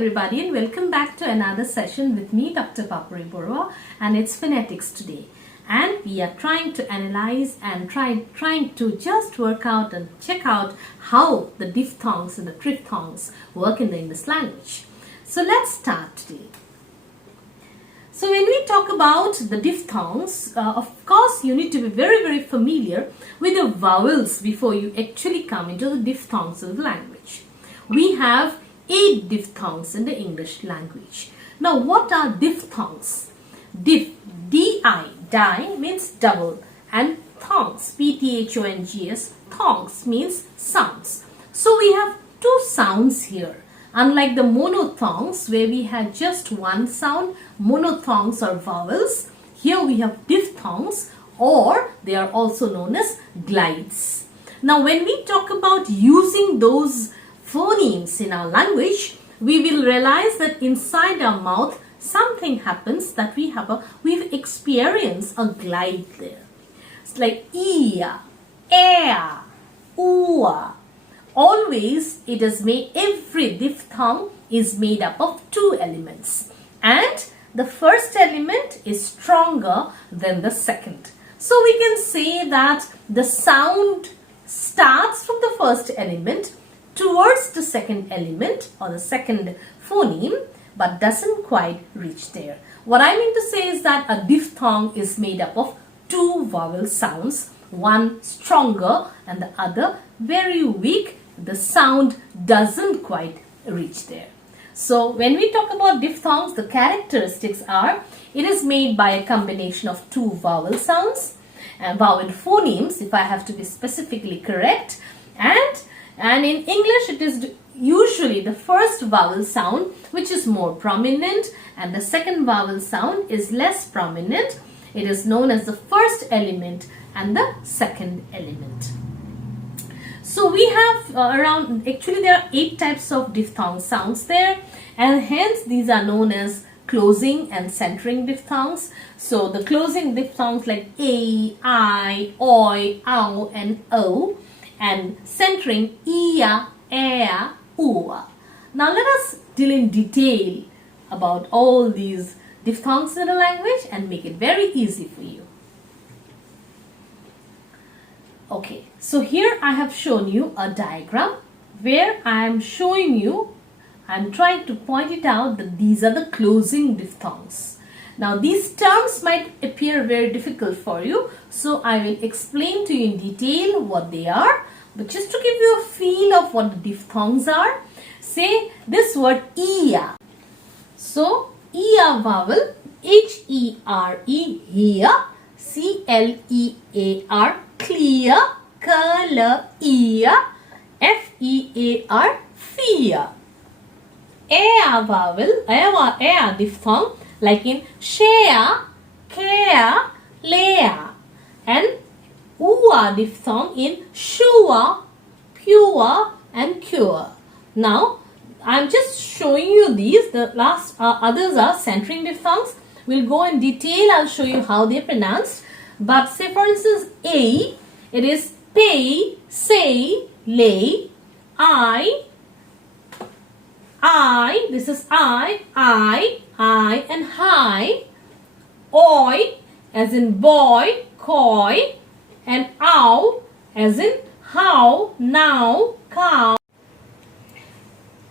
everybody, and welcome back to another session with me, Dr. Papori Barooah, and it's phonetics today. And we are trying to analyze and trying to just work out and check out how the diphthongs and the triphthongs work in the English language. So let's start today. So when we talk about the diphthongs, of course you need to be very familiar with the vowels before you actually come into the diphthongs of the language. We have 8 diphthongs in the English language. Now what are diphthongs? D-I, di means double, and thongs, P-T-H-O-N-G-S, thongs means sounds. So we have 2 sounds here. Unlike the monothongs where we had just one sound, monothongs are vowels. Here we have diphthongs, or they are also known as glides. Now when we talk about using those phonemes in our language, we will realize that inside our mouth something happens that we've experienced a glide there. It's like ia, ea, ua. Always it is made, every diphthong is made up of 2 elements, and the first element is stronger than the second. So we can say that the sound starts from the first element towards the second element or the second phoneme, but doesn't quite reach there. What I mean to say is that a diphthong is made up of 2 vowel sounds, one stronger and the other very weak. The sound doesn't quite reach there. So when we talk about diphthongs, the characteristics are, it is made by a combination of 2 vowel sounds and vowel phonemes, if I have to be specifically correct, and in English it is usually the first vowel sound which is more prominent and the second vowel sound is less prominent. It is known as the first element and the second element. So we have actually there are 8 types of diphthong sounds there, and hence these are known as closing and centering diphthongs. So the closing diphthongs like a, I, oi, ow and o, and centering ia, ea, ua. Now let us deal in detail about all these diphthongs in the language and make it very easy for you. Okay, so here I have shown you a diagram where I am showing you, I am trying to point it out that these are the closing diphthongs. Now these terms might appear very difficult for you, so I will explain to you in detail what they are. But just to give you a feel of what the diphthongs are, say this word ia. So ia vowel, H-E-R-E, here, C-L-E-A-R, clear, ear, F-E-A-R, fear. Ea vowel, ea diphthong, like in share, care, lea, and ua diphthong in sure, pure, and cure. Now, I am just showing you these. The last others are centering diphthongs. We'll go in detail. I'll show you how they're pronounced. But say for instance, a, it is pay, say, lay, I, this is I, and hi, oi, as in boy, coy, and ow, as in how, now, cow.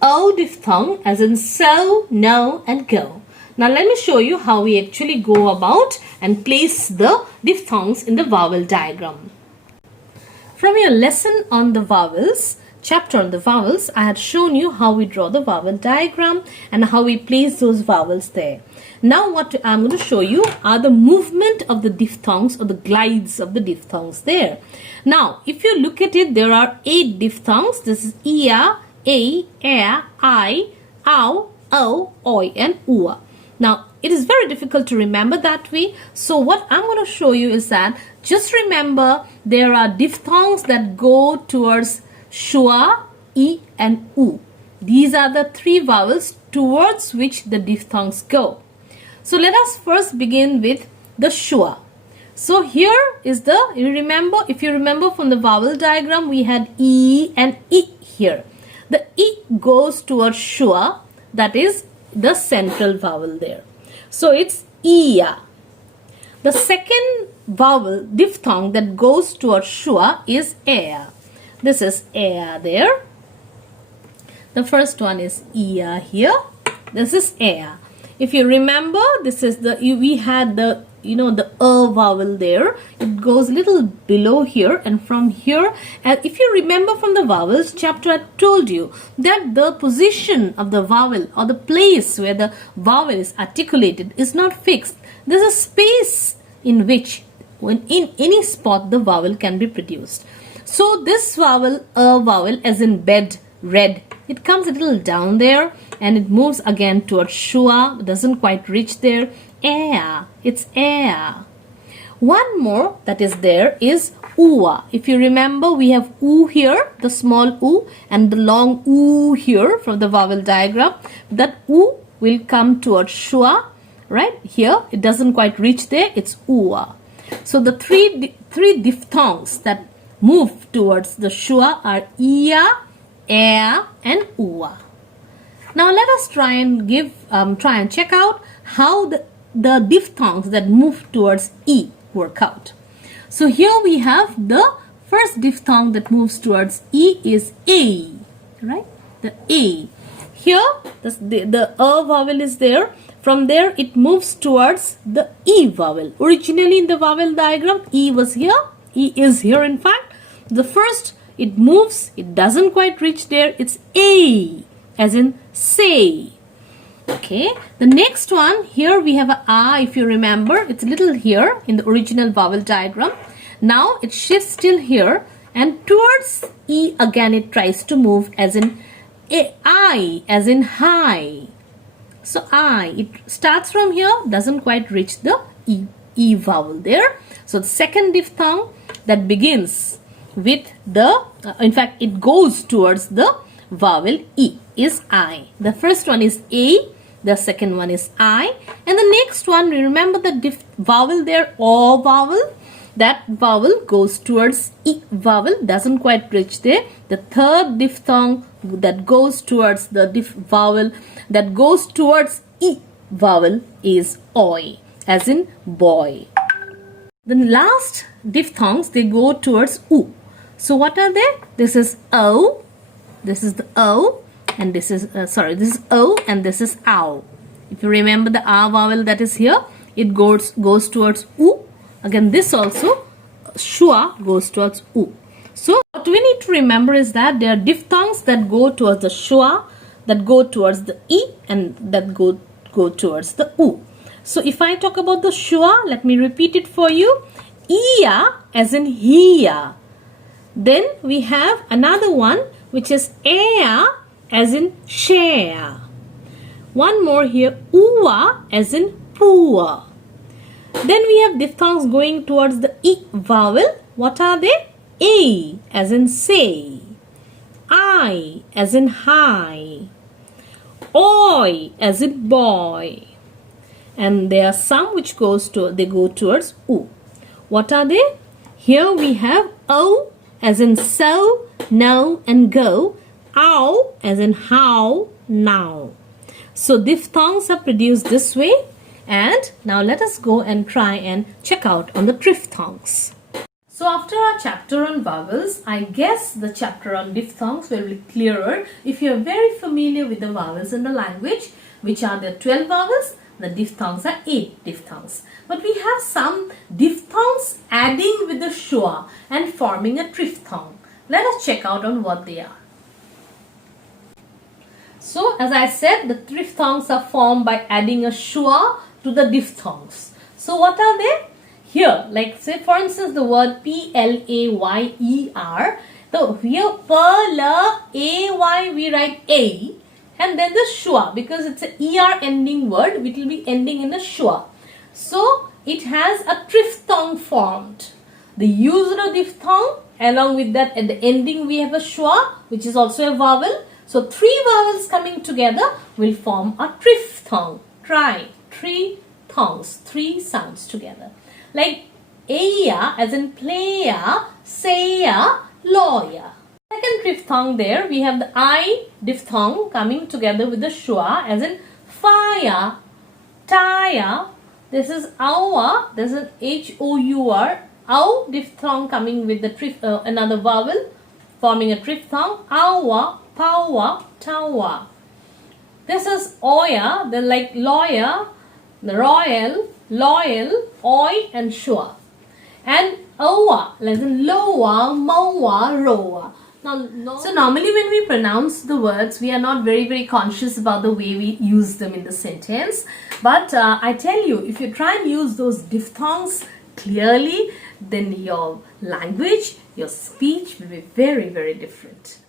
O diphthong, as in so, no, and go. Now let me show you how we actually go about and place the diphthongs in the vowel diagram. From your lesson on the vowels, chapter on the vowels, I had shown you how we draw the vowel diagram and how we place those vowels there. Now what I'm going to show you are the movement of the diphthongs or the glides of the diphthongs there. Now if you look at it, there are 8 diphthongs. This is ia, a, I, ow, o, oi, and ua. Now it is very difficult to remember that way. So what I'm going to show you is that just remember there are diphthongs that go towards schwa, e, and u. These are the 3 vowels towards which the diphthongs go. So let us first begin with the schwa. So here is the, if you remember from the vowel diagram, we had e and I here. The I goes towards schwa, that is the central vowel there. So it's iya. The second vowel, diphthong, that goes towards schwa is ea. This is ea there. The first one is iya here. This is ea. If you remember, this is we had the the vowel there. It goes little below here, and from here, and if you remember from the vowels chapter, I told you that the position of the vowel or the place where the vowel is articulated is not fixed. There's a space in which, when in any spot, the vowel can be produced. So this vowel, vowel as in bed, red, it comes a little down there and it moves again towards schwa, doesn't quite reach there. Ea, it's ea. One more that is there is ua. If you remember, we have oo here, the small oo, and the long oo here from the vowel diagram. That oo will come towards schwa, right? Here, it doesn't quite reach there, it's ua. So the three diphthongs that move towards the schwa are ia, ea, and ua. Now let us try and check out how the diphthongs that move towards e work out. So here we have the first diphthong that moves towards e is a, right? The a. Here the vowel is there. From there it moves towards the e vowel. Originally in the vowel diagram, e was here. E is here in fact. The first, it moves, it doesn't quite reach there. It's a, as in say. Okay, the next one, here we have a, if you remember, it's a little here in the original vowel diagram. Now it shifts till here, and towards e again it tries to move, as in I, as in high. So I, it starts from here, doesn't quite reach the e vowel there. So the second diphthong that begins with the, in fact it goes towards the vowel e is I. The first one is a, the second one is I, and the next one, remember the vowel there, o vowel, that vowel goes towards e vowel, doesn't quite reach there. The third diphthong that goes towards the vowel that goes towards e vowel is oi, as in boy. The last diphthongs, they go towards u. So what are they? This is o, this is the o, and this is this is o, and this is ow. If you remember the a vowel that is here, it goes towards u. Again, this also, schwa, goes towards u. So what we need to remember is that there are diphthongs that go towards the schwa, that go towards the e, and that go towards the u. So if I talk about the schwa, let me repeat it for you. Ia, as in here. Then we have another one which is ea, as in share. One more here, ua, as in poor. Then we have diphthongs going towards the e vowel. What are they? A, as in say. I, as in high. Oi, as in boy. And there are some which go towards u. What are they? Here we have o, as in so, no, and go. Ow, as in how, now. So diphthongs are produced this way. And now let us go and try and check out on the triphthongs. So after our chapter on vowels, I guess the chapter on diphthongs will be clearer if you are very familiar with the vowels in the language, which are the 12 vowels. The diphthongs are 8 diphthongs. But we have some diphthongs adding with the schwa and forming a triphthong. Let us check out on what they are. So as I said, the triphthongs are formed by adding a schwa to the diphthongs. So what are they? Here, like say for instance the word P-L-A-Y-E-R. So here P-L-A-Y we write A, and then the schwa, because it's an ER ending word, it will be ending in a schwa. So it has a triphthong formed. The use of the diphthong, along with that at the ending we have a schwa, which is also a vowel. So 3 vowels coming together will form a triphthong. Try. 3 thongs, 3 sounds together. Like aya, as in playa, saya, lawyer. Second diphthong there, we have the I diphthong coming together with the schwa as in fire, tire. This is our, this is H-O-U-R, ow diphthong coming with the another vowel forming a triphthong, our, power, tower. This is oya, they're like lawyer, the royal, loyal, oi and schwa. And owa, as in lower, mower, rower. So normally when we pronounce the words, we are not very conscious about the way we use them in the sentence. But I tell you, if you try and use those diphthongs clearly, then your language, your speech will be very different.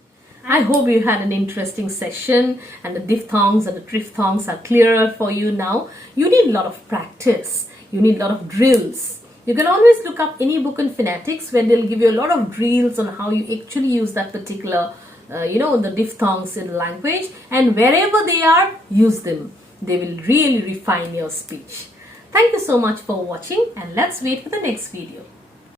I hope you had an interesting session and the diphthongs and the triphthongs are clearer for you now. You need a lot of practice. You need a lot of drills. You can always look up any book in phonetics where they'll give you a lot of drills on how you actually use that particular, the diphthongs in the language, and wherever they are, use them. They will really refine your speech. Thank you so much for watching, and let's wait for the next video.